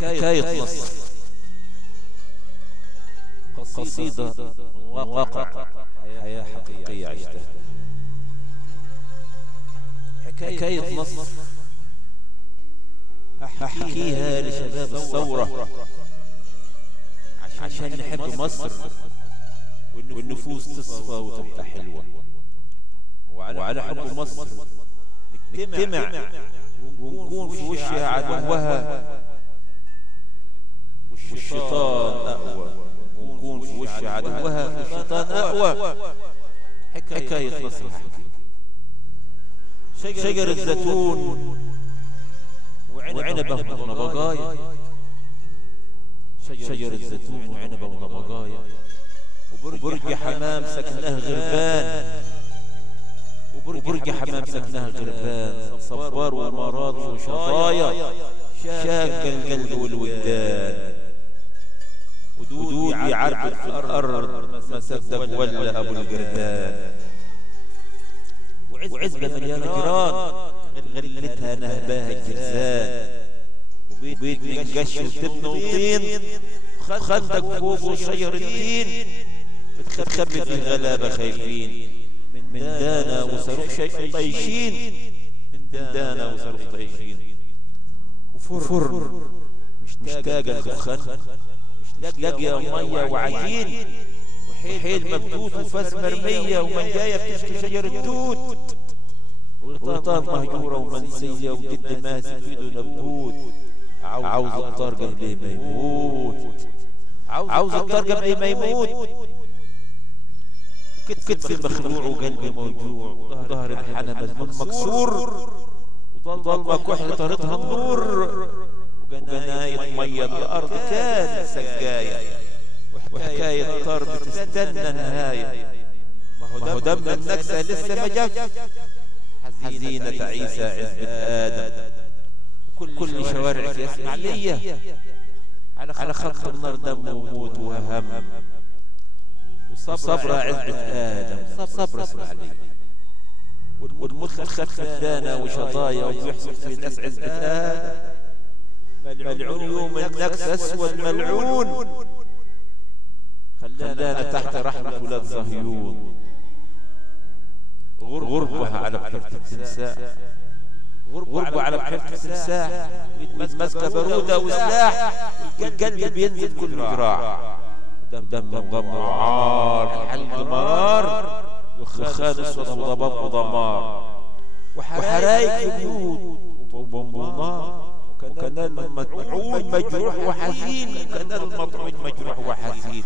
حكاية نصر، قصيدة من واقع حياة حقيقية عشتها. حكاية نصر هحكيها لشباب الثورة عشان نحب مصر والنفوس تصفى وتبقى حلوة. وعلى حب مصر نجتمع ونكون في وشها عدوها والشيطان أقوى، ونكون في وش عدوها والشيطان أقوى. حكاية نصر هحكي. شجر الزيتون وعنبه ونبقايا، شجر الزيتون وعنبه ونبقايا، وبرج حمام سكنه غربان، وبرج حمام سكنه غربان، صبار ومراد وشظايا، شاق القلب والودان، ودود يعربد في الأرض ما صدق ولا أبو القردان، وعزبة مليانة جيران غلتها نهباها الجرزان، وبيت من قش وتبن وطين، خندق فوقه شجر التين، بتخبي في الغلابة خايفين من دانا وصاروخ طيشين، من دانا وصاروخ طيشين، وفرن مشتاقة الدخان، مش لاقية مية وعجين، وحيل مبتوت وفاس مرمية، ومنجاية بتشكي شجر التوت، وغيطان مهجورة ومنسية، وجد ماسك في ايده نبوت، عاوز الطار قبل ما يموت، عاوز الطار قبل ما يموت، كتفي مخلوع وقلبي موجوع، وظهر الحنى مزنون مكسور، وضلمة كحل طاردها النور، وجناية مية الأرض كان سجاية، وحكاية طار بتستنى نهاية، ما هو دم النكسة لسه ما جاش، حزينة عيسى عزبة آدم، وكل شوارعك يا إسماعيلية على خط النار دم وموت وهم، وصبر عزبة آدم، صبر إسماعيلية، والموت خف دانا وشظايا، ويحصل في ناس عزبة آدم، ملعون يوم النكسة أسود ملعون، خلانا تحت رحمة ولاد صهيون، غربها على بحيرة التمساح، غربة على بحيرة التمساح، ماسكة بارودة وسلاح، والقلب بينزل كل ذراع، دم وغم وعار، حلق مرار، دخان اسود وضباب ودمار، وحرايق في بيوت وبومب ونار، وكان المطعون مجروح وحزين، وكان المطعون مجروح وحزين،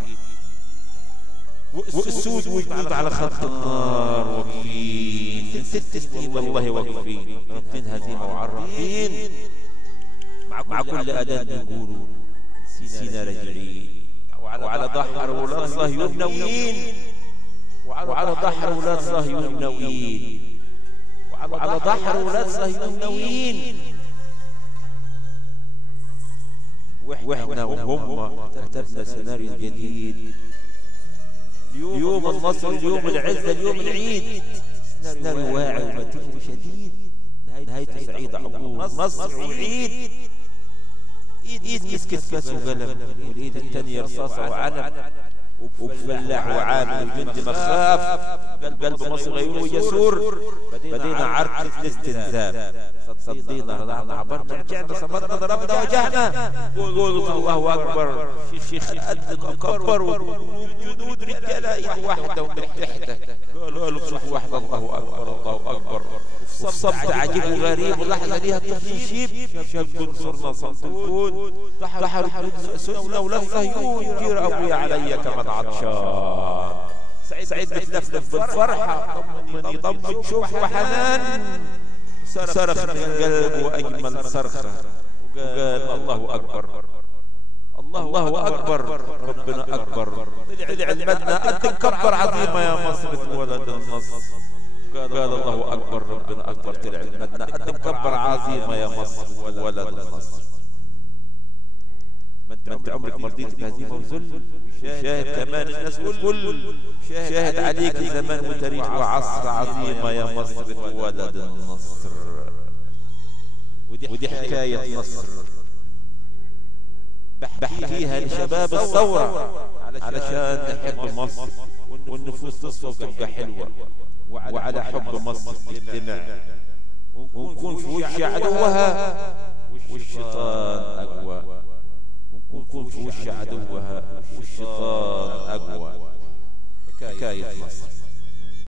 والسود وجدود على خط النار واقفين 6 سنين والله واقفين، رافضين هزيمة وعرافين، مع كل أذان يقولوا سينا راجعين، وعلى ظهر ولاد صهيون ناويين، وعلى ظهر ولاد صهيون ناويين، وعلى ظهر ولاد صهيون ناويين، واحنا وهم كتبنا سيناريو جديد، اليوم النصر، اليوم العزة، اليوم العيد، سيناريو واعي ومتين وشديد، نهايته سعيدة عبور نصر وعيد، ايد مسكت فاس وقلم، والايد الثانية رصاصة وعلم، وبفلاح وعامل وجندي مخاف، قلب مصر غيور وجسور، بدينا عركة الاستنزاف، صدينا رضعنا عبرنا رجعنا صبرنا ضربنا وجهنا، قولوا الله أكبر، الشيخ قد كبر، والجنود رجالة ايد واحدة ومتحدة، قالوا بصوت واحدة الله أكبر الله أكبر، وصبت عجيب وغريب، ولحظة ليها الطفل يشيب، شاب صرنا صنطون، ضحر سنة ولاد صهيون، جير أبويا علي كمان عطشان، سعيد بتلفلف بالفرحة، طمني ضم شوف وحنان، صرخ من القلب وأجمل صرخة، وقال الله أكبر الله أكبر ربنا أكبر، طلع المدنة قد نكبر عظيمة يا مصر ولد النصر، قال الله أكبر ربنا أكبر، طلع المدنة قد نكبر عظيمة يا مصر ولد النصر. ما انت عمرك ما رضيت بهزيمة وذل، شاهد كمان الناس والكل، شاهد عليك زمان وتاريخ وعصر عظيمة يا مصر ولد النصر. ودي حكاية نصر بحكيها لشباب الثورة علشان نحب مصر والنفوس تصفى وتبقى حلوة، وعلى حب مصر نجتمع ونكون في وش عدوها والشيطان أقوى، ونكون في وش عدوها والشيطان أقوى. حكاية مصر.